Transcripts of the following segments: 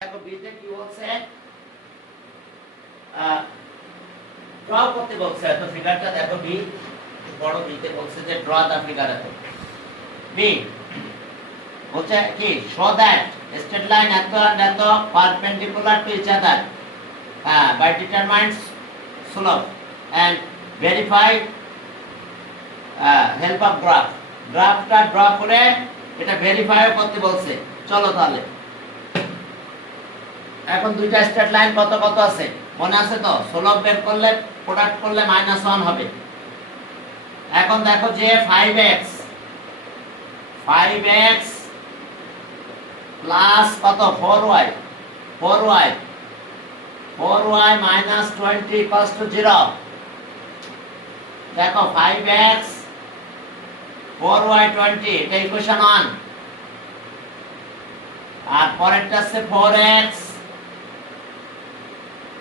দেখো বিতে কি বলছে ড্র করতে বলছে তো ফিগারটা দেখো বি বড় বিতে বলছে যে ড্র দা ফিগার এত বি বলছে কি শো দ্যাট স্ট্রেট লাইন এত এন্ড এত perpendicular to each other by determines slope and verify help of graph গ্রাফটা ড্র করে এটা ভেরিফাই করতে বলছে চলো তাহলে এখন দুইটা স্ট্রেট লাইন কত কত আছে মনে আছে তো স্লোপ বের করলে প্রোডাক্ট করলে -1 হবে এখন দেখো যে 5x প্লাস কত 4y 4y minus 20 equals to 0 দেখো 5x 4y 20 এটা ইকুয়েশন 1 আর পরেরটা আছে 4x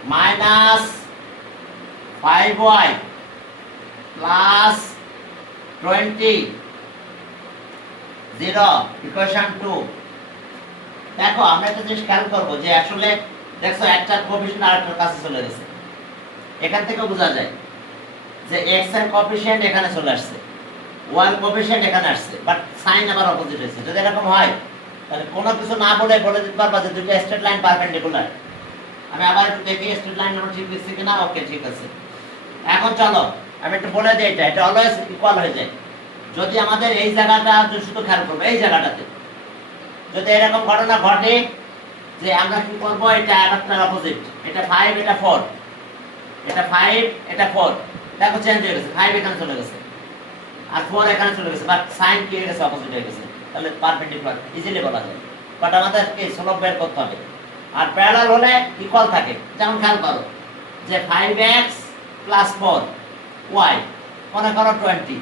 minus 5y plus 20 0 equation 2 দেখো আমরা একটা জিনিস খেয়াল করব যে আসলে দেখো একটা কোএফিশিয়েন্ট আরেকটার কাছে চলে গেছে এখান থেকে বোঝা যায় যে x এর কোএফিশিয়েন্ট এখানে চলে আসছে y এর কোএফিশিয়েন্ট এখানে আসছে বাট সাইন আবার অপোজিট হয়েছে যদি এরকম হয় তাহলে কোনো কিছু না বলে দিতে পারবা যে দুটো স্ট্রেট লাইন পারপেন্ডিকুলার আমি আবার একটু দেখি স্ট্রেট লাইন আমরা ঠিক লিখছি কিনা ওকে ঠিক আছে এখন চলো আমি একটু বলে দিই এটা অলওয়েজ ইকুয়াল হয়ে যায় যদি আমাদের এই জায়গাটা শুধু খেয়াল করব এই জায়গাটাতে যদি এরকম ঘটনা ঘটে যে আমরা কি করব এটা আরেকটার অপোজিট এটা 5 এটা 4 এটা 5 এটা 4 দেখো চেঞ্জ হয়ে গেছে 5 এখানে চলে গেছে আর 4 এখানে চলে গেছে বাট সাইন কি হয়ে গেছে অপোজিট হয়ে গেছে তাহলে পারপেন্ডিকুলার ইজিলি বলা যায় বাট আমাদের কি স্লোপ বের করতে হবে আর প্যারালাল হলে ইকুয়াল থাকে যেমন খেয়াল করো যে 5x 4y মনে করো 20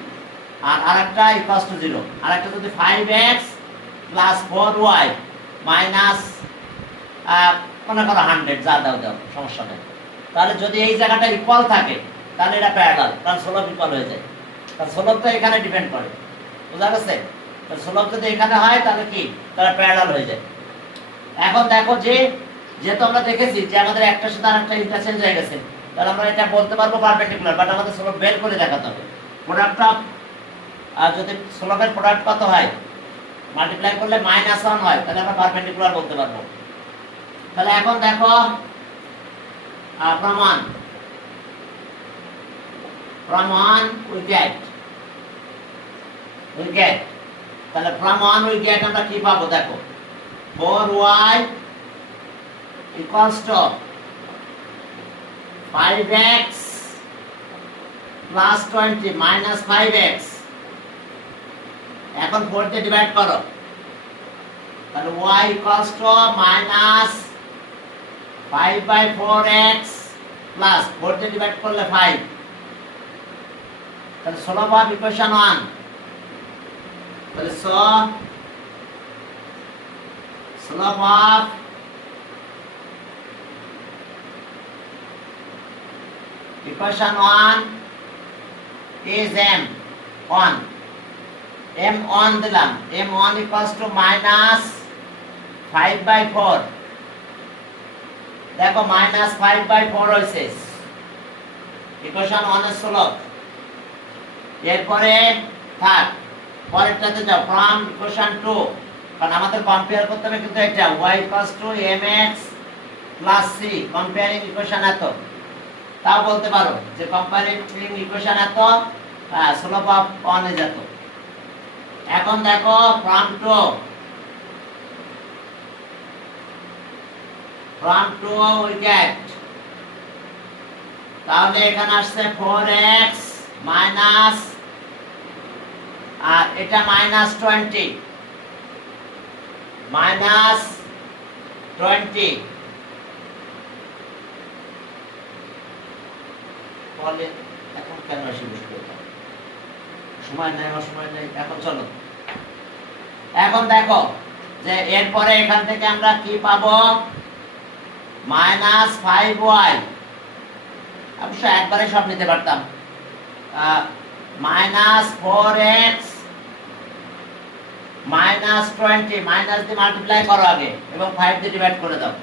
আর আরেকটা ইকুয়ালস টু 0 আরেকটা যদি 5x 4y মাইনাস মনে করো 100 যা দাও সমস্যা নেই তাহলে যদি এই জায়গাটা ইকুয়াল থাকে তাহলে এটা প্যারালাল কারণ স্লোপ ইকুয়াল হয়ে যায় কারণ স্লোপ তো এখানে ডিপেন্ড করে বুঝা গেছে তাহলে স্লোপ যদি এখানে হয় তাহলে কি তাহলে প্যারালাল হয়ে যায় এখন দেখো যে যেহেতু আমরা দেখেছি যে আমাদের একটার সাথে আরেকটা ইন্টারচেঞ্জ হয়ে গেছে তাহলে আমরা এটা বলতে পারবো পারপেন্ডিকুলার বাট আমাদের স্লোপ বের করে দেখাতে হবে প্রোডাক্টটা আর যদি স্লোপের প্রোডাক্ট কত হয় মাল্টিপ্লাই করলে -1 হয় তাহলে আমরা পারপেন্ডিকুলার বলতে পারবো তাহলে এখন দেখো from 1 we get তাহলে from 1 we get আমরা কি পাবো দেখো 4y equals to 5x plus 20 minus 5x এখন 4 দিয়ে ডিভাইড করো তাহলে y equals to minus 5 by 4x plus 4 দিয়ে ডিভাইড করলে 5 তাহলে স্লোপ অফ ইকুয়েশন 1 তাহলে slope of equation 1 is m1 দিলাম m1 equals to minus 5 by 4 দেখো minus 5 by 4 হয়েছে equation 1 এর স্লোপ এরপরে থাক পরেরটাতে যাও from equation 2 কারণ আমাদের কম্পেয়ার করতে হবে কিন্তু এটা y equals to mx plus c comparing equation এত তাও বলতে পারো যে কম্পেয়ারিং ইকুয়েশন এত স্লোপ অফ 1 ইজ এত এখন দেখো from 2 we get তাহলে এখানে আসছে 4x মাইনাস আর এটা -20 বলে এখন কেন আসি বুঝতে সময় নেই এখন চলো এখন দেখো যে এরপরে এখান থেকে আমরা কি পাবো -5y অবশ্য একবারে সব নিতে পারতাম -4x -20 মাইনাস দিয়ে মাল্টিপ্লাই করো আগে এবং 5 দিয়ে ডিভাইড করে দাও।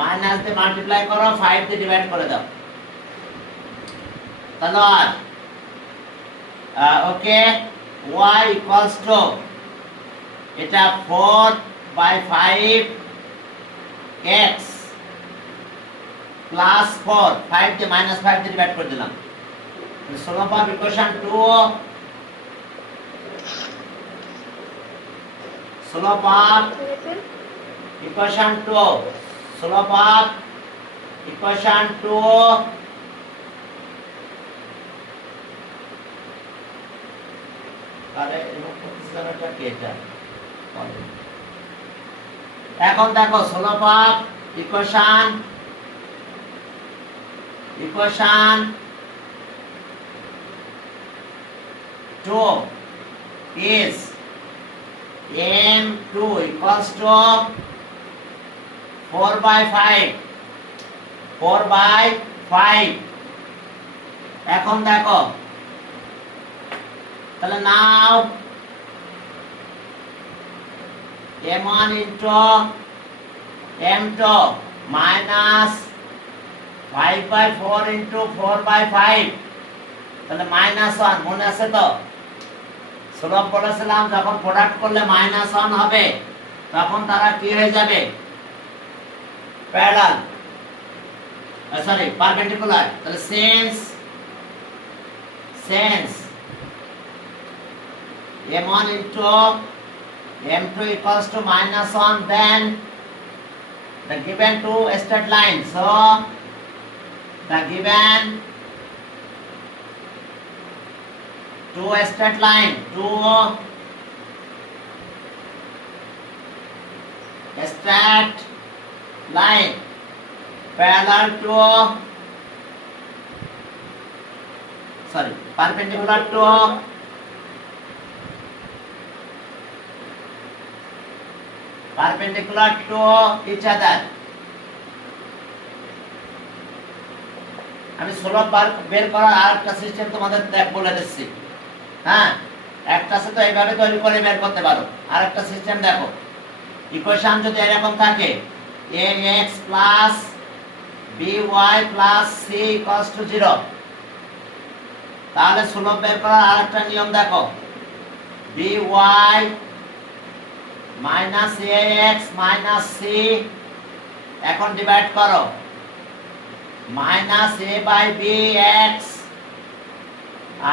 মাইনাস দিয়ে মাল্টিপ্লাই করো, 5 দিয়ে ডিভাইড করে দাও। তাহলে ওকে y ইকুয়ালস টু এটা 4/5 x প্লাস 4 5 দিয়ে মাইনাস 5 দিয়ে ডিভাইড করে দিলাম। Solve of equation 2 solve of equation 2 solve of equation 2 আরে এরকম প্রতিস্থাপনটা কি এটা? এখন দেখো solve of equation 2 is m2 equals to 4/5 4/5 এখন দেখো তাহলে নাও m1 into m2 minus 5/4 into 4/5 তাহলে -1 মনে আছে তো? সলভ বলেছিলাম যখন প্রোডাক্ট করলে -1 হবে তখন তারা কি হয়ে যাবে? Parallel, sorry perpendicular. তাহলে since m1 into m2 equals to -1, then the given two straight lines, so the given two straight line, two straight line parallel to, sorry, perpendicular to each other. আমি solve বের করার আরেকটা system তোমাদের বলে দিচ্ছি। হ্যাঁ, একটা আছে তো এইভাবে তৈরি করে বের করতে পারো। আরেকটা সিস্টেম দেখো, ইকুয়েশন যদি এরকম থাকে ax plus by plus c equals to 0, তাহলে সুলভ বের করার আরেকটা নিয়ম দেখো, by minus ax minus c, এখন ডিভাইড করো minus a by b x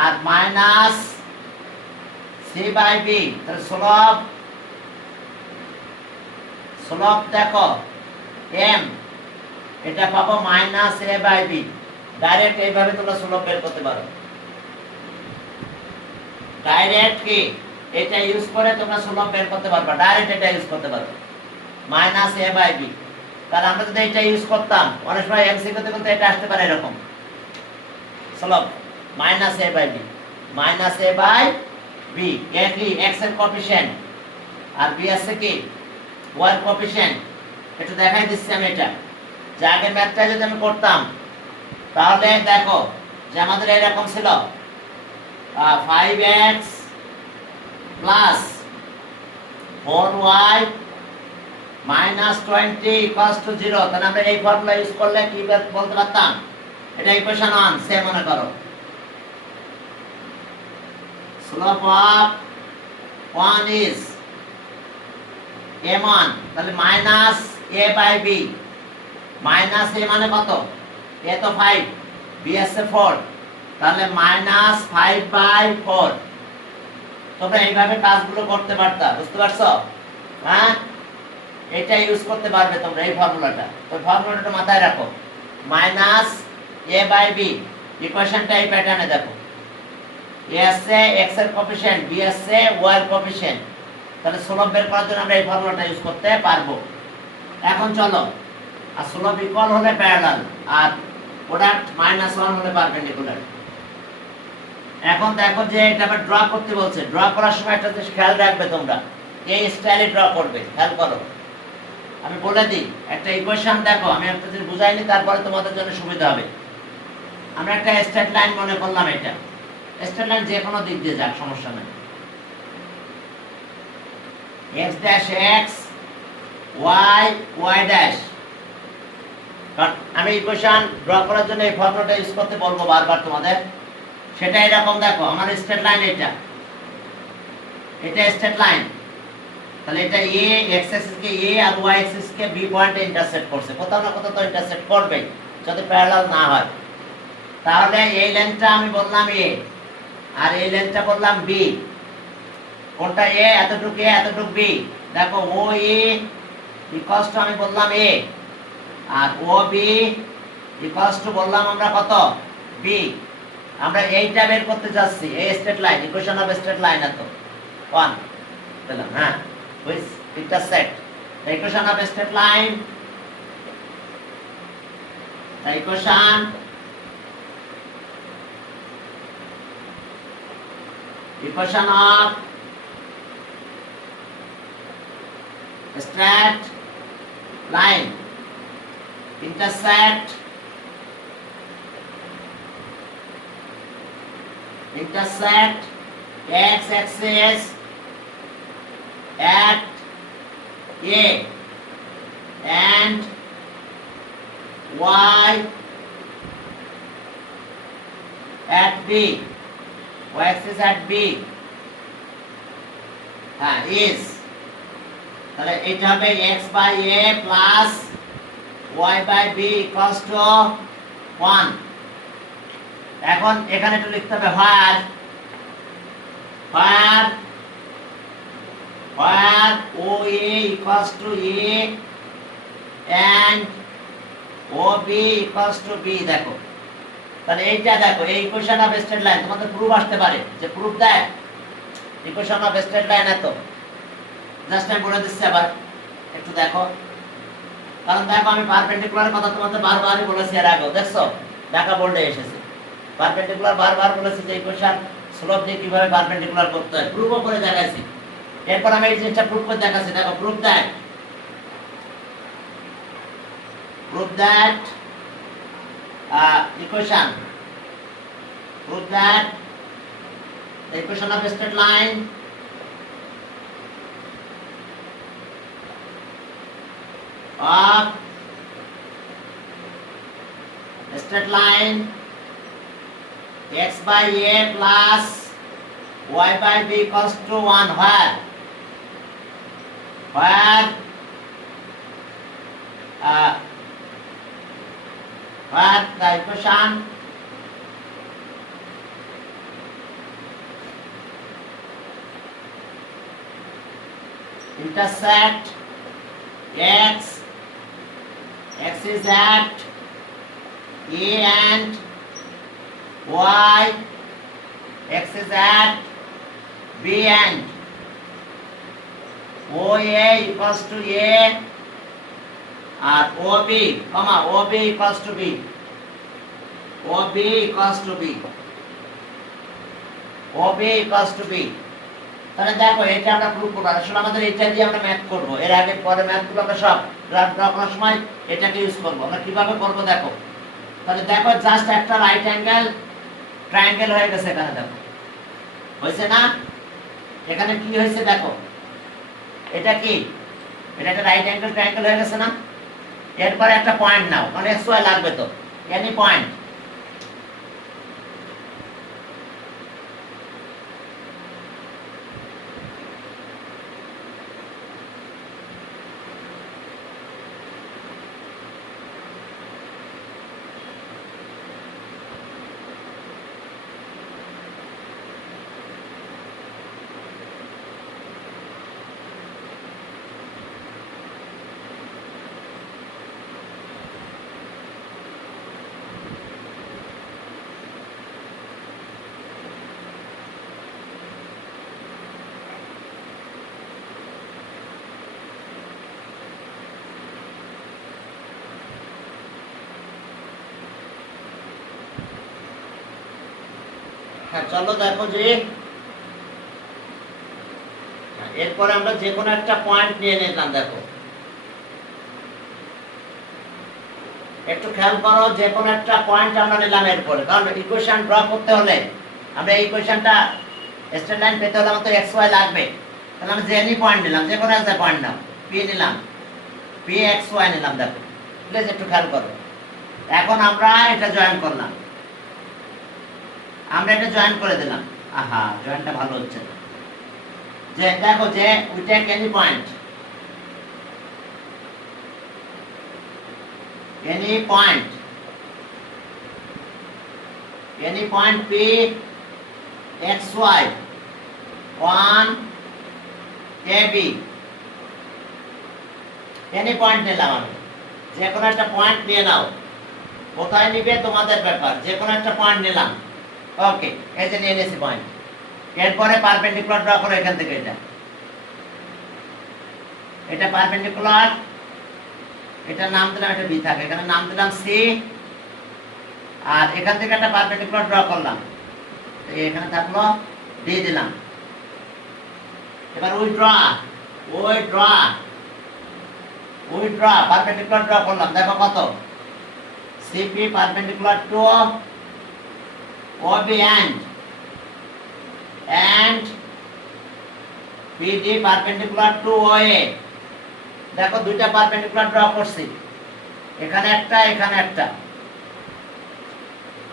আর minus c by b। তাহলে সুলভ দেখো m, এটা পাবো minus a by b। Direct এইভাবে তোমরা সুলভ বের করতে পারো। ডাইরেক্ট কি এটা ইউজ করে তোমরা সুলভ বের করতে পারবে, ডাইরেক্ট এটা ইউজ করতে পারবে minus a by b। তাহলে আমরা যদি এটা ইউজ করতাম অনেক সময় এমসিকিউ তে এটা আসতে পারে এরকম সুলভ minus a by b, minus a by b কি x এর কোএফিশিয়েন্ট আর b আছে কি y এর কোএফিশিয়েন্ট। একটু দেখাই দিচ্ছি আমি এটা, যে আগের ম্যাথটা যদি আমি করতাম তাহলে দেখো যে আমাদের এরকম ছিল 5x plus 4y minus 20 equals to 0। তাহলে আমরা এই ফর্মুলা ইউজ করলে কি বলতে পারতাম? এটা ইকুয়েশন 1 সে মনে করো। স্লোপ অফ 1 is m1, তাহলে minus a by b, minus a মানে কত? a তো 5, b আছে 4, তাহলে minus 5/4। তোমরা এইভাবে কাজগুলো করতে পারতা, বুঝতে পারছো? হ্যাঁ, এটা ইউজ করতে পারবে তোমরা এই ফর্মুলাটা। তো ফর্মুলাটা মাথায় রাখো, মাইনাস a বাই b, ইকুয়েশনটা এই প্যাটার্নে দেখো, a আছে x এর কোএফিশিয়েন্ট, b আছে y এর কোএফিশিয়েন্ট। তাহলে সুলভ বের করার জন্য আমরা এই ফর্মুলাটা ইউজ করতে পারবো। এখন চলো, আর সুলভ ইকুয়াল হলে প্যারালাল আর প্রোডাক্ট -1 হলে পারপেন্ডিকুলার। এখন দেখো যে এটা আমরা ড্র করতে বলছে, ড্র করার সময় একটা জিনিস খেয়াল রাখবে তোমরা, এই স্টাইলে ড্র করবে। খেয়াল করো, আমি বলে দিই একটা ইকুয়েশন দেখো, আমি একটা জিনিস বুঝাইনি তারপরে তোমাদের জন্য সুবিধা হবে। আমরা একটা স্ট্রেট লাইন মনে করলাম, এটা স্ট্রেট লাইন যে কোনো দিক দিয়ে যাক সমস্যা নেই। x dash x y y dash. কারণ আমি ইকুয়েশন ড্র করার জন্য এই ফর্মুলাটা ইউজ করতে বলবো বারবার তোমাদের। সেটা এরকম দেখো, আমার স্ট্রেট লাইন এটা স্ট্রেট লাইন। তাহলে এটা a x অ্যাক্সিস কে a আর y অ্যাক্সিস কে b পয়েন্টে ইন্টারসেক্ট করছে, কোথাও না কোথাও তো ইন্টারসেক্ট করবে যদি প্যারালাল না হয়। তাহলে এই লেন্থটা আমি বললাম a আর এই লেন্থটা বললাম b। কোনটা a? এতটুকু a এতটুকু b। দেখো ও a ইকুয়ালস টু আমি বললাম a আর ও b ইকুয়ালস টু বললাম আমরা কত? b। আমরা এইটা বের করতে যাচ্ছি, এই straight line, equation of straight line এত 1 পেলাম। হ্যাঁ, with intersect the equation of a straight line, the equation of a straight line intersect x axis at a and y at b, y axis at b is, তাহলে এটা হবে x by a plus y by b equals to 1। এখন এখানে একটু লিখতে হবে where OA equals to A and OB equals to B। দেখো তাহলে এইটা দেখো, এই ইকুয়েশন অফ স্ট্রেট লাইন তোমাদের প্রুফ আসতে পারে, যে প্রুফ দেয় ইকুয়েশন অফ স্ট্রেট লাইন এত। জাস্ট আমি বলে দিচ্ছি আবার একটু দেখো, কারণ দেখো আমি পারপেন্ডিকুলার কথা তোমাদের বারবারই বলেছি এর আগেও, দেখছো ঢাকা বোর্ডে এসেছে পারপেন্ডিকুলার বারবার বলেছি যে ইকুয়েশন স্লোপ দিয়ে কিভাবে পারপেন্ডিকুলার করতে হয়, প্রুফও করে দেখাইছি। এরপর আমি এই জিনিসটা প্রুফ করে দেখাচ্ছি। দেখো proof that equation the equation of a straight line x by a plus y by b equals to 1 where the equation intersect x is at a and y, x is at b and OA equals to A আর OB equals to B, OB equals to B। তাহলে দেখো এটা আমরা proof করব, আসলে আমাদের এটা দিয়ে আমরা ম্যাথ করব, এর আগে পরে ম্যাথগুলো আমরা সব ড্র করার সময় এটাকে ইউজ করব। আমরা কিভাবে করব দেখো, তাহলে দেখো জাস্ট একটা রাইট অ্যাঙ্গেল ট্রায়াঙ্গেল হয়ে গেছে এখানে, দেখো হয়েছে না? এখানে কি হয়েছে দেখো, এটা কি, এটা একটা রাইট অ্যাঙ্গেল ট্রায়াঙ্গেল হয়ে গেছে না? এরপরে একটা পয়েন্ট নাও, মানে এক্স ওয়াই লাগবে তো, এনি পয়েন্ট। হ্যাঁ চলো দেখো যে এরপরে আমরা যে কোনো একটা পয়েন্ট নিয়ে নিলাম। দেখো একটু খেয়াল করো, যে কোনো একটা পয়েন্ট আমরা নিলাম এরপরে, কারণ ইকুয়েশন ড্র করতে হলে আমরা এই ইকুয়েশনটা স্ট্রেট লাইন পেতে হলে আমাদের এক্স ওয়াই লাগবে। তাহলে আমি যে এনি পয়েন্ট নিলাম, যে কোনো একটা পয়েন্ট নাও, পি নিলাম, পি এক্স ওয়াই নিলাম। দেখো প্লিজ একটু খেয়াল করো। এখন আমরা এটা জয়েন করলাম, আমরা এটা জয়েন করে দিলাম। আহা, জয়েনটা ভালো হচ্ছে না। যে দেখো যে we take any point, any point p x y on a b, any point নিলাম আমি। যে কোনো একটা পয়েন্ট নিয়ে নাও, কোথায় নিবে তোমাদের ব্যাপার, যে কোনো একটা পয়েন্ট নিলাম। ওকে, এই যে নিয়ে নিয়েছি পয়েন্ট। এরপরে পারপেন্ডিকুলার ড্র করো এখান থেকে। এটা পারপেন্ডিকুলার, এটা নাম দিলাম, এটা বি থাকে, এখানে নাম দিলাম সি। আর এখান থেকে একটা পারপেন্ডিকুলার ড্র করলাম, এখানে থাকলো ডি দিলাম। এবার উই ড্র পারপেন্ডিকুলার ড্র করলাম। দেখো কত, CP perpendicular to OB and PD perpendicular to OA. দেখো দুইটা পারপেন্ডিকুলার ড্র করছি, এখানে একটা, এখানে একটা।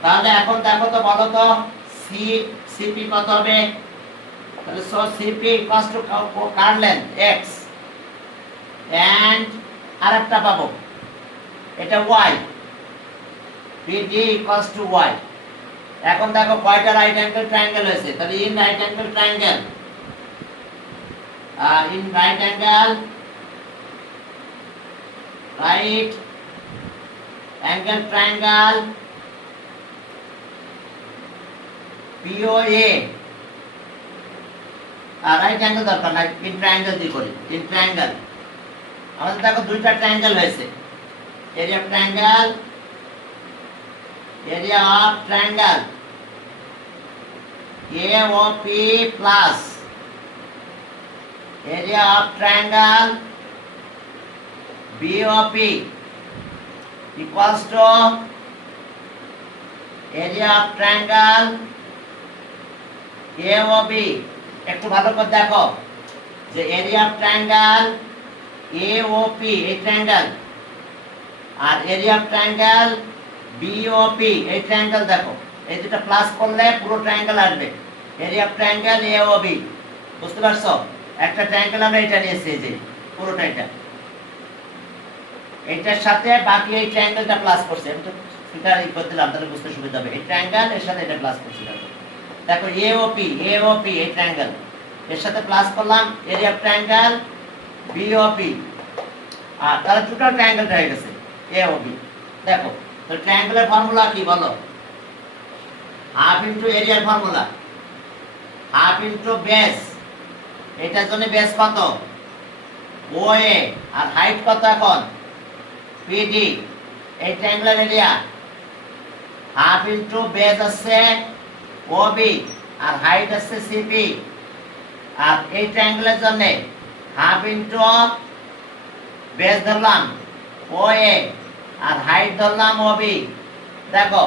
তাহলে এখন দেখো তো, বলো তো সিপি কত হবে? তাহলে so CP equals to curve length x and আরেকটা পাবো, এটা y, PD equals to y। এখন দেখো কয়টা রাইট অ্যাঙ্গেল ট্রায়াঙ্গেল হয়েছে, তাহলে in right angle triangle, right angle triangle POA, right angle দরকার নাই, ইন ট্রায়াঙ্গেল দিয়ে করি। ইন ট্রায়াঙ্গেল আমাদের দেখো দুইটা ট্রায়াঙ্গেল হয়েছে, area of triangle AOP plus area of triangle BOP equals to area of triangle AOB। একটু ভালো করে দেখো যে এরিয়া অফ ট্রায়াঙ্গেল AOP এই ট্রায়াঙ্গেল, আর এরিয়া অফ ট্রায়াঙ্গেল BOP এই ট্রায়াঙ্গেল। দেখো এই দুটো প্লাস করলে পুরো ট্রায়াঙ্গেল আসবে, এরিয়া অফ ট্রায়াঙ্গেল AOB। বুঝতে পারছো? একটা ট্রায়াঙ্গেল আমরা এটা নিয়েছি, এই যে পুরোটা এটা, এটার সাথে বাকি এই ট্রায়াঙ্গেলটা প্লাস করছে। আমি তো সেটা ই করে দিলাম, তাহলে বুঝতে সুবিধা হবে। এই ট্রায়াঙ্গেল এর সাথে এটা প্লাস করছি। দেখো AOP এই ট্রায়াঙ্গেল এর সাথে প্লাস করলাম, এরিয়া অফ ট্রায়াঙ্গেল BOP, আর তাহলে টোটাল ট্রায়াঙ্গেলটা হয়ে গেছে AOB। দেখো তো ট্রায়াঙ্গেলের ফর্মুলা কি বলো? হাফ ইনটু এরিয়ার ফর্মুলা, হাফ ইনটু বেস। এটার জন্য বেস কত? OA, আর হাইট কত এখন? PD। এই ট্রায়াঙ্গেলের এরিয়া হাফ ইনটু বেস আছে OB, আর হাইট আছে CP। আর এই ট্রায়াঙ্গেলের জন্য হাফ ইনটু বেস ধরলাম OA, আর হাইট ধরলাম OB। দেখো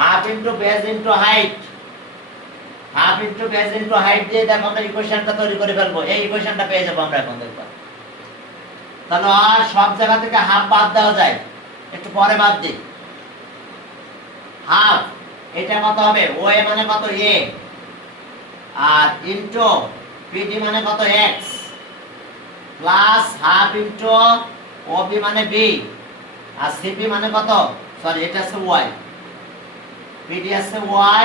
half into base into height, half into base into height দিয়ে দেখো আমরা ইকুয়েশনটা তৈরি করে ফেলবো। এই ইকুয়েশনটা পেয়ে যাবো আমরা এখন। দেখো তাহলে আর সব জায়গা থেকে হাফ বাদ দেওয়া যায়, একটু পরে বাদ দিই। হাফ এটা কত হবে? OA মানে কত? A, আর ইনটু PD মানে কত? X, plus half into OB মানে B, আর CP মানে কত? সরি এটা আছে Y, PD আছে Y,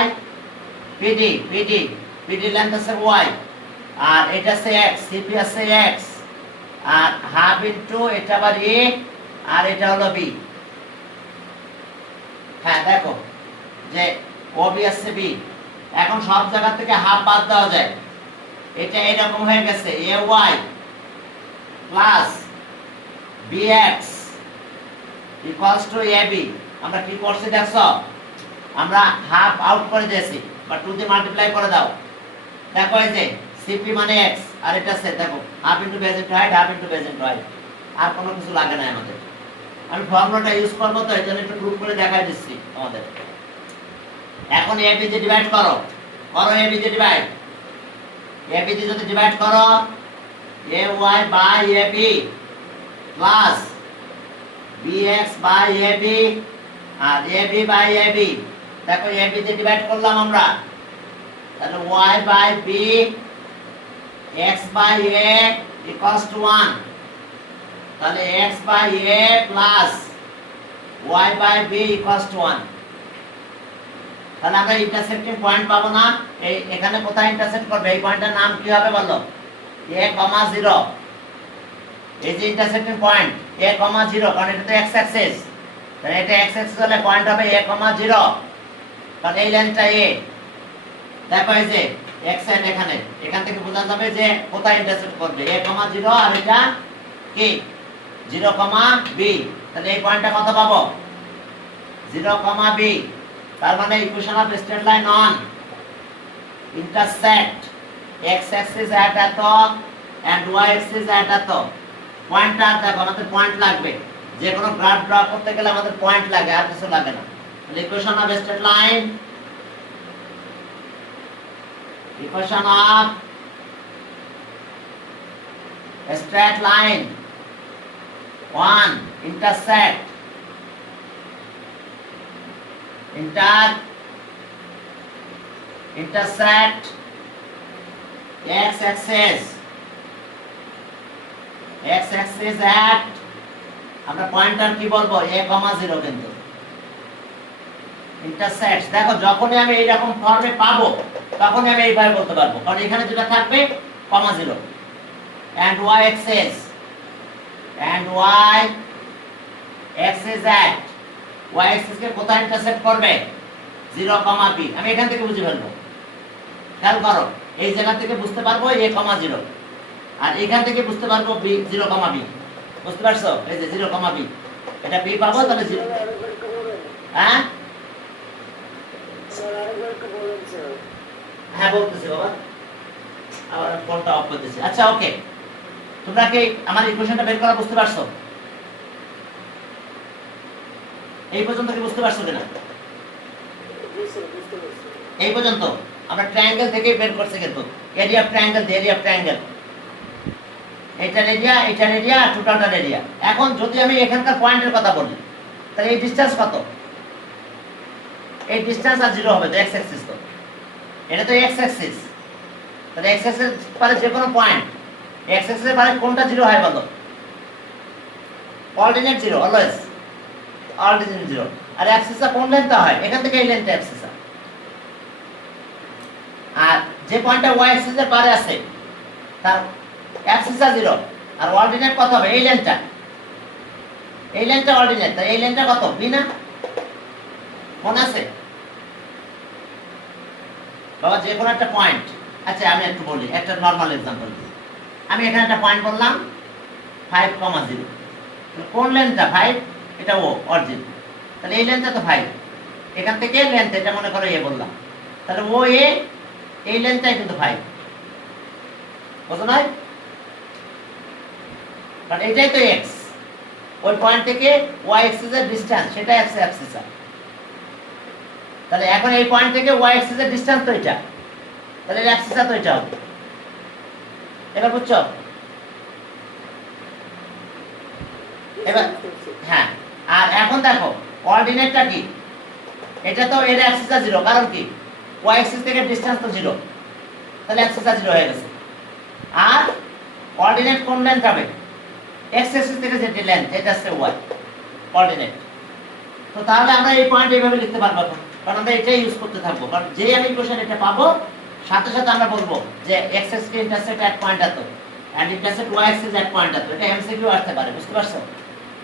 PD লেন্থ আছে Y, আর এটা আছে X, CP আছে X, আর হাফ ইনটু এটা আবার A, আর এটা হলো B। হ্যাঁ দেখো যে OB আছে B। এখন সব জায়গা থেকে হাফ বাদ দেওয়া যায়, এটা এরকম হয়ে গেছে AY plus BX equals to AB। আমরা কি করছি দেখছো? আমরা হাফ আউট করে দিয়েছি, বা 2 দিয়ে মাল্টিপ্লাই করে দাও। দেখো এই যে CP মানে X, আর এটা আছে দেখো half into base into height, half into base into height. আর কোনো কিছু লাগে না আমাদের। আমি ফর্মুলাটা ইউজ করব, তো এই জন্য একটু প্রুফ করে দেখাই দিচ্ছি আমাদের। এখন AB দিয়ে ডিভাইড করো, AB দিয়ে ডিভাইড। ab দিয়ে যদি ডিভাইড করো ay by ab plus bx by ab আর ab বাই ab, দেখো ab দিয়ে ডিভাইড করলাম আমরা, তাহলে y by b x by a equals to 1, তাহলে x by a plus y by b equals to 1। তাহলে আমরা ইন্টারসেক্টিং পয়েন্ট পাবো না, এই এখানে কোথায় ইন্টারসেক্ট করবে, এই পয়েন্টের নাম কি হবে বলো, a, 0। এই যে ইন্টারসেক্টিং পয়েন্ট a, 0, কারণ এটা তো x অ্যাক্সিস, তাহলে এটা x অ্যাক্সিস হলে পয়েন্ট হবে a, 0, কারণ এই লাইনটা a। দেখো এই যে x এর এখানে, এখান থেকে বোঝা যাবে যে কোথায় ইন্টারসেক্ট করবে, a, 0 আর এটা কি 0, b, তাহলে এই পয়েন্টটা কত পাবো 0, b। তার মানে equation of straight line on intersect x axis at এত and y axis at এত, পয়েন্টটা দেখো আমাদের পয়েন্ট লাগবে, যে কোনো গ্রাফ ড্র করতে গেলে আমাদের পয়েন্ট লাগে, আর কিছু লাগে না। তাহলে equation of straight line, equation of straight line on intersect x axis at, আমরা পয়েন্টার কি বলবো a, 0, কিন্তু intersect, দেখো যখনই আমি এইরকম ফর্মে পাবো তখনই আমি এইভাবে বলতে পারবো, কারণ এখানে যেটা থাকবে 0 and y axis at y axis কে কোথায় ইন্টারসেক্ট করবে 0, b, আমি এখান থেকে বুঝে ফেলবো। খেয়াল করো, এই জায়গা থেকে বুঝতে পারবো a, 0, আর এখান থেকে বুঝতে পারবো b, 0, b, বুঝতে পারছো, এই যে 0, b, এটা b পাবো, তাহলে 0, হ্যাঁ হ্যাঁ বলতেছি বাবা, আবার ফোনটা অফ করতেছি। আচ্ছা ওকে, তোমরা কি আমার ইকুয়েশনটা বের করা বুঝতে পারছো? এই পর্যন্ত কি বুঝতে পারছো কিনা? এই পর্যন্ত আমরা ট্রায়াঙ্গেল থেকে বের করছি, কিন্তু area of triangle, area of triangle, এটার এরিয়া, এটার এরিয়া, টোটালটার এরিয়া। এখন যদি আমি এখানকার পয়েন্টের কথা বলি, তাহলে এই ডিসটেন্স কত, এই ডিসটেন্স আর 0 হবে তো, x অ্যাক্সিস তো, এটা তো x অ্যাক্সিস, তাহলে x অ্যাক্সিস পারে যে কোনো পয়েন্ট, x অ্যাক্সিস এর পারে কোনটা 0 হয় বলো, অর্ডিনেট 0, অলওয়েজ অর্ডিনেট 0। আর অ্যাক্সিসটা কোন লেন্থটা হয়, এখান থেকে এই লেন্থটা অ্যাক্সিস, আর যে পয়েন্টটা y অ্যাক্সিস এর পারে আছে তার অ্যাক্সিসটা 0, আর অর্ডিনেট কত হবে, এই লেন্থটা, এই লেন্থটা অর্ডিনেট, তাই এই লেন্থটা কত b না, মনে আছে বাবা, যে কোনো একটা পয়েন্ট। আচ্ছা আমি একটু বলি, একটা নরমাল एग्जांपल দিই, আমি এখানে একটা পয়েন্ট বললাম 5, 0, কোন লেন্থটা 5, এটা ও অরিজিন, তাহলে এই লেন্থটা তো 5, এখান থেকে লেন্থ এটা মনে করো a বললাম, তাহলে ও a, এই লেন্থটাই কিন্তু 5, বুঝছো না, কারণ এটাই তো x, ওই পয়েন্ট থেকে y অ্যাক্সিস এর ডিসটেন্স, সেটা x অ্যাক্সিস। তাহলে এখন এই পয়েন্ট থেকে y অ্যাক্সিস এর ডিসটেন্স তো এটা, তাহলে এর অ্যাক্সিসটা তো এটা হবে, এবার বুঝছো? এবার হ্যাঁ, আর এখন দেখো অর্ডিনেটটা কি, এটা তো এর অ্যাক্সিসটা 0, কারণ কি y অ্যাক্সিস থেকে ডিসটেন্স তো 0, তাহলে অ্যাক্সিসটা 0 হয়ে গেছে। আর অর্ডিনেট কোন লেন্থ হবে, x অ্যাক্সিস থেকে যে লেন্থ, এটা হচ্ছে y অর্ডিনেট। তো তাহলে আমরা এই পয়েন্ট এইভাবে লিখতে পারবো, কারণ আমরা এটাই ইউজ করতে থাকবো, কারণ যে আমি কোশ্চেন এটা পাবো সাথে সাথে আমরা বলবো যে x অ্যাক্সিস কে ইন্টারসেক্ট এট পয়েন্ট এত and intersect y axis at point এত, এটা এমসিকিউ আসতে পারে, বুঝতে পারছো?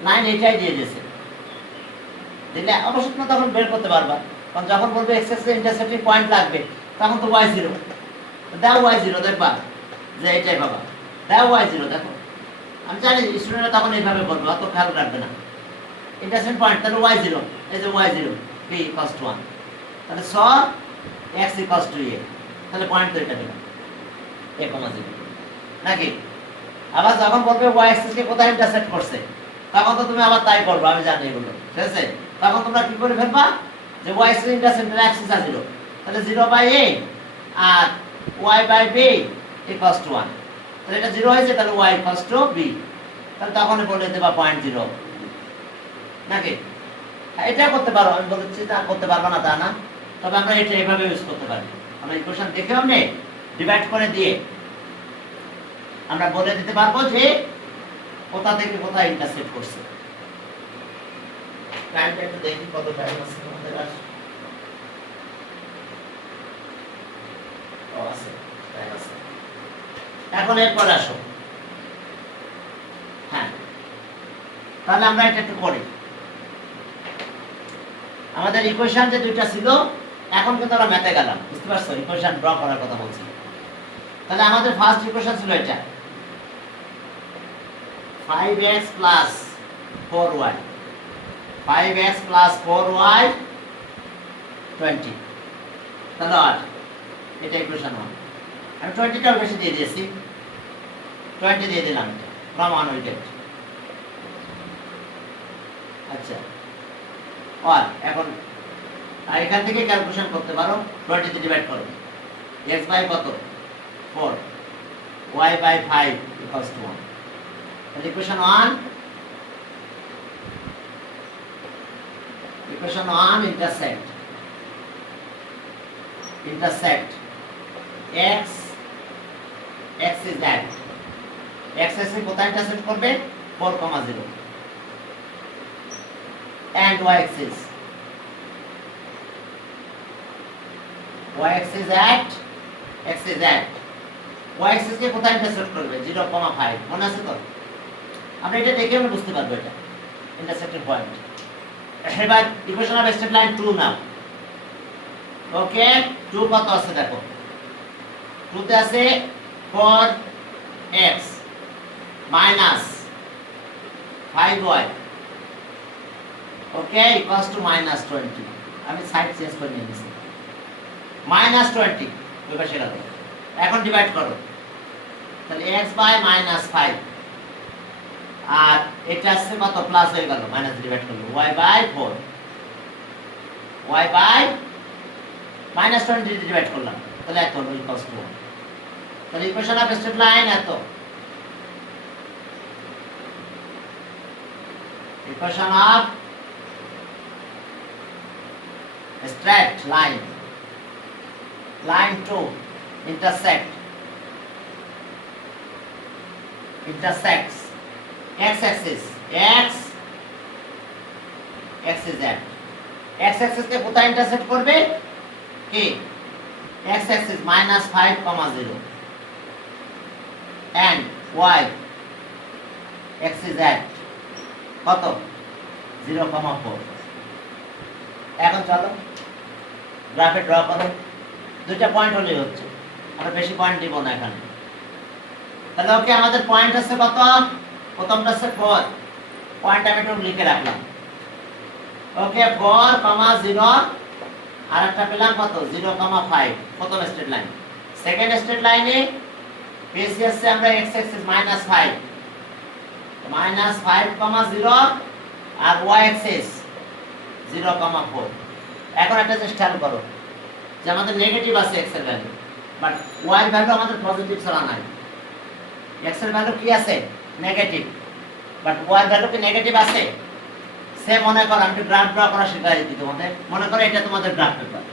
লাইন এটাই দিয়ে দিয়েছে, দিলে অবশ্যই তোমরা তখন বের করতে পারবা, কারণ যখন বলবে x অ্যাক্সিস ইন্টারসেক্টিং পয়েন্ট লাগবে তখন তো y 0 দাও, y 0 দেখবা যে এটাই পাবা, দাও y 0, দেখো আমি জানি স্টুডেন্টরা তখন এইভাবে বলবে, অত খেয়াল রাখবে না, ইন্টারসেক্টিং পয়েন্ট, তাহলে y 0, এই যে y 0, b equals to 1, তাহলে স x equals to a, তাহলে পয়েন্ট তো এটা পেলাম a, 0, নাকি? আবার যখন বলবে y অ্যাক্সিস কে কোথায় ইন্টারসেক্ট করছে, তখন তো তুমি আবার তাই করবে, আমি জানি এগুলো, ঠিক আছে? তখন তোমরা কি করে ফেলবা যে y অ্যাক্সিস ইন্টারসেক্ট অ্যাক্সিস 0, তাহলে 0 বাই a আর y by b equals to 1। তাহলে এটা 0 হয়েছে, তাহলে y ইকুয়ালস টু b। তাহলে তখনই বলে দেবা 0.0 নাকি? এটা করতে পারো, আমি বলছি তা করতে পারবো না তা না, তবে আমরা এটা এভাবে ইউজ করতে পারি। আমরা ইকুয়েশন দেখে আমরা ডিভাইড করে দিয়ে আমরা বলে দিতে পারবো যে কোথা থেকে কোথায় ইন্টারসেক্ট করছে। টাইমটা একটু দেখি কত টাইম আছে আমাদের আর। আছে, টাইম আছে। এখন এরপর আসো, হ্যাঁ তাহলে আমরা এটা একটু করি। আমাদের ইকুয়েশন যে দুইটা ছিল, এখন কিন্তু আমরা ম্যাথে গেলাম, বুঝতে পারছো? ইকুয়েশন ড্র করার কথা বলছি। তাহলে আমাদের ফার্স্ট ইকুয়েশন ছিল এটা 5x 4y, 5x 4y 20। তাহলে আর এটা ইকুয়েশন 1। আমি 20টাও বেশি দিয়ে দিয়েছি, 20 দিয়ে দিলাম, এটা ফ্রম 1 উইল গেট। আচ্ছা, আর এখন এখান থেকে ক্যালকুলেশন করতে পারো, 20 তে ডিভাইড করো, x বাই কত 4, y বাই 5 ইকুয়ালস টু 1। তাহলে equation 1 intersect x is that x এর কোথায় ইন্টারসেক্ট করবে 4,0 and y axis y axis কে কোথায় ইন্টারসেক্ট করবে 0,5। মনে আছে তো? আমরা এটা দেখে আমরা বুঝতে পারবো এটা ইন্টারসেক্টেড পয়েন্ট। এবার ইকুয়েশন অফ স্ট্রেট লাইন 2 নাও। ওকে, 2 কত আছে দেখো, 2 তে আছে 4x minus 5y, okay, equals to -20। আমি সাইড চেঞ্জ করে নিয়েছি, -20 ওই পাশে গেল। এখন ডিভাইড করো, তাহলে x বাই -5, আর এটা আসছে কত প্লাস হয়ে গেল, মাইনাস ডিভাইড করলে y by 4, y by -20 divide করলাম, তাহলে এত হলো ইকুয়ালস টু 1। তাহলে ইকুয়েশন অফ স্ট্রেট লাইন এত, equation of straight line 2 intersects x axis that x axis কে কোথায় ইন্টারসেক্ট করবে কি x axis -5,0 and y axis at কত 0,4। এখন চলো গ্রাফে ড্র করো, দুইটা পয়েন্ট হলেই হচ্ছে, আমরা বেশি পয়েন্ট দিব না এখানে। তাহলে ওকে, আমাদের পয়েন্ট আছে কত, প্রথমটা আছে 4, পয়েন্ট আমি একটু লিখে রাখলাম। ওকে, 4,0 আর একটা পেলাম কত 0,5, প্রথম স্ট্রেট লাইন। সেকেন্ড স্ট্রেট লাইনে পেয়েছি আছে আমরা x axis -5, -5,0 আর y axis 0,4। এখন একটা জিনিস খেয়াল করো যে আমাদের নেগেটিভ আছে x এর ভ্যালু, বাট y এর ভ্যালু আমাদের পজিটিভ ছাড়া নাই। x এর ভ্যালু কি আছে নেগেটিভ, বাট y এর ভ্যালু কি নেগেটিভ আছে? সে মনে করো আমি গ্রাফ ড্র করা শিখাই দিই তোমাদের। মনে করো এটা তোমাদের গ্রাফ পেপার,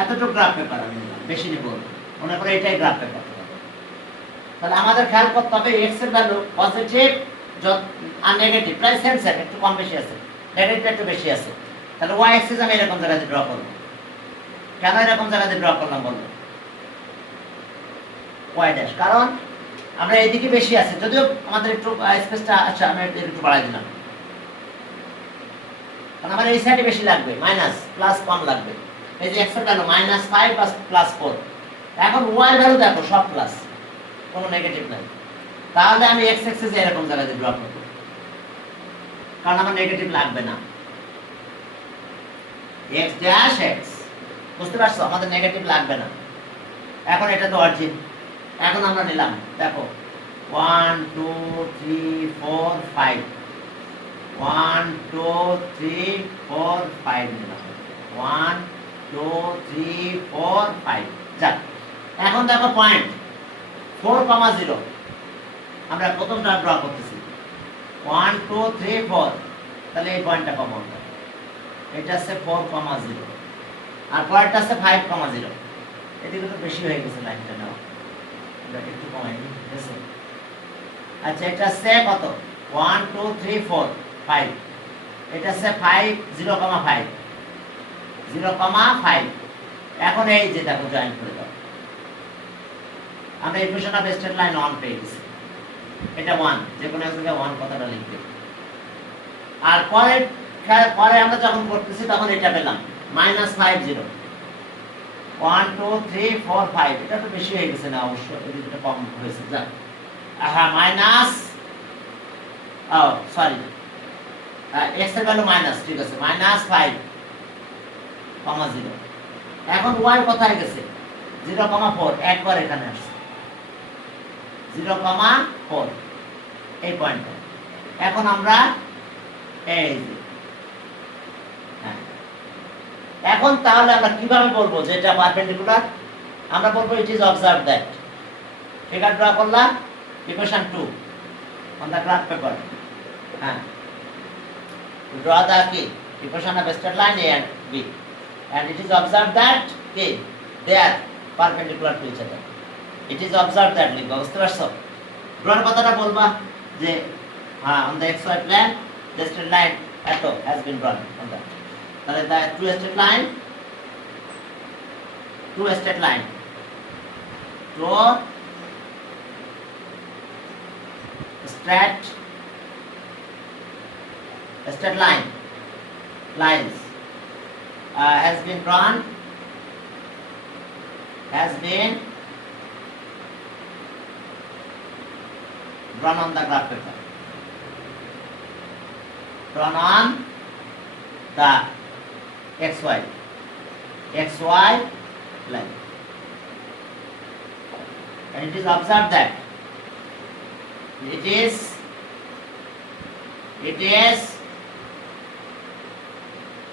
এতটুকু গ্রাফ পেপার, আমি বেশি নিব, মনে করো এটাই গ্রাফ পেপার। তাহলে আমাদের খেয়াল করতে হবে x এর ভ্যালু পজিটিভ আর নেগেটিভ প্রায় সেম সেম, একটু কম বেশি আছে, নেগেটিভ একটু বেশি আছে। তাহলে y অ্যাক্সিস আমি এরকম জায়গাতে ড্র করব। কেন এরকম জায়গাতে ড্র করলাম বলবো? y ড্যাশ, কারণ আমরা এইদিকে বেশি আছে, যদিও আমাদের একটু স্পেসটা, আচ্ছা আমি একটু বাড়াই দিলাম, কারণ আমার এই সাইডে বেশি লাগবে, মাইনাস প্লাস কম লাগবে। এই যে x এর ভ্যালু -5 প্লাস 4, এখন y এর ভ্যালু দেখো সব প্লাস, কোনো নেগেটিভ নাই। তাহলে আমি x অ্যাক্সিস এরকম জায়গাতে ড্র করব, কারণ আমার নেগেটিভ লাগবে না। x ড্যাশ x, বুঝতে পারছো, আমাদের নেগেটিভ লাগবে না। এখন এটা তো অরিজিন, এখন আমরা নিলাম দেখো 1 2 3 4 5, 1 2 3 4 5 নিলাম, 1 2 3 4 5। যাক, এখন দেখো পয়েন্ট 4,0 আমরা প্রথমটা ড্র করতেছি 1 2 3 4 তাহলে এই পয়েন্টটা পাবো আমরা এটা আছে 4,0 আর পরেরটা আছে 5,0 এদিকে তো বেশি হয়ে গেছে লাইনটা নাও এটা একটু কমাই দিই ঠিক আছে আচ্ছা এটা আছে কত 1 2 3 4 5 এটা আছে 5 0,5 0,5 এখন এই যে দেখো জয়েন করে দাও আমরা ইকুয়েশন অফ স্ট্রেট লাইন 1 পেয়ে গেছি এটা 1 যে কোনো এক জায়গায় 1 কথাটা লিখবে আর পরে আমরা যখন করতেছি তখন এটা পেলাম -50 1 2 3 4 5 এটা তো বেশি হয়ে গেছে না অবশ্য এটা কম হয়েছে যা মাইনাস সরি x এর ভ্যালু মাইনাস ঠিক আছে -5,0 এখন y কোথায় গেছে 0,4 একবার এখানে আসছে 0,4 এই পয়েন্টে এখন আমরা এই যে এখন তাহলে আমরা কিভাবে বলবো যে এটা পারপেন্ডিকুলার আমরা বলবো it is observe that figure draw করলাম equation 2 on the graph paper হ্যাঁ draw the key equation of a straight line A and B and it is observed that they are perpendicular to each other it is observed that লিখবা বুঝতে পারছো ড্রর কথাটা বলবা যে হ্যাঁ on the xy plane the straight line এত has been drawn on that তাহলে the two straight line straight lines has been drawn on the graph paper drawn on the xy line and it is observed that it is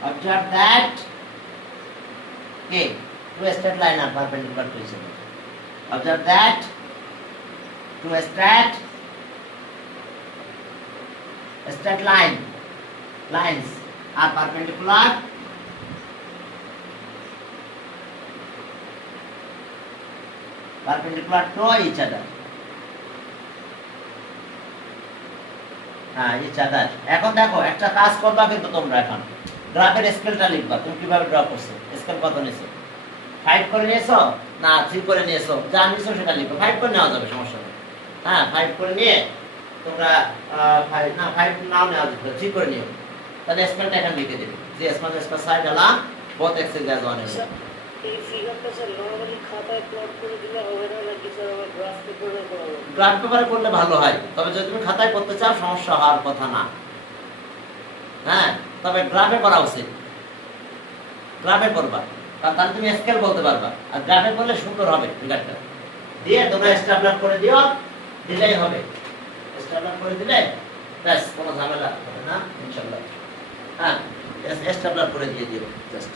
observe that two straight lines are perpendicular to each other observe that two straight lines are perpendicular to each other each other এখন দেখো একটা কাজ করবা কিন্তু তোমরা এখন গ্রাফের স্কেলটা লিখবা তুমি কিভাবে ড্র করছো স্কেল কত নিছো 5 করে নিয়েছো না 3 করে নিয়েছো যা নিছো সেটা লিখো 5 করে নেওয়া যাবে সমস্যা নেই হ্যাঁ 5 করে নিয়ে তোমরা 5 না 5 নাও নেওয়া যাবে 3 করে নিও তাহলে স্কেলটা এখানে লিখে দিবে যে স্মল স্কয়ার সাইড আলা both axes as one is এই ফিগারটা স্যার নরমালি খাতায় প্লট করে দিলে হবে না নাকি স্যার আমার গ্রাফ পেপারে করা হবে গ্রাফ পেপারে করলে ভালো হয় তবে যদি তুমি খাতায় করতে চাও সমস্যা হওয়ার কথা না হ্যাঁ তবে গ্রাফে করা উচিত গ্রাফে করবা কারণ তাহলে তুমি স্কেল বলতে পারবা আর গ্রাফে করলে সুন্দর হবে ফিগারটা দিয়ে তোমরা স্ট্যাবলার করে দিও দিলেই হবে স্ট্যাবলার করে দিলে ব্যাস কোনো ঝামেলা হবে না ইনশাআল্লাহ হ্যাঁ স্ট্যাবলার করে দিয়ে দিও জাস্ট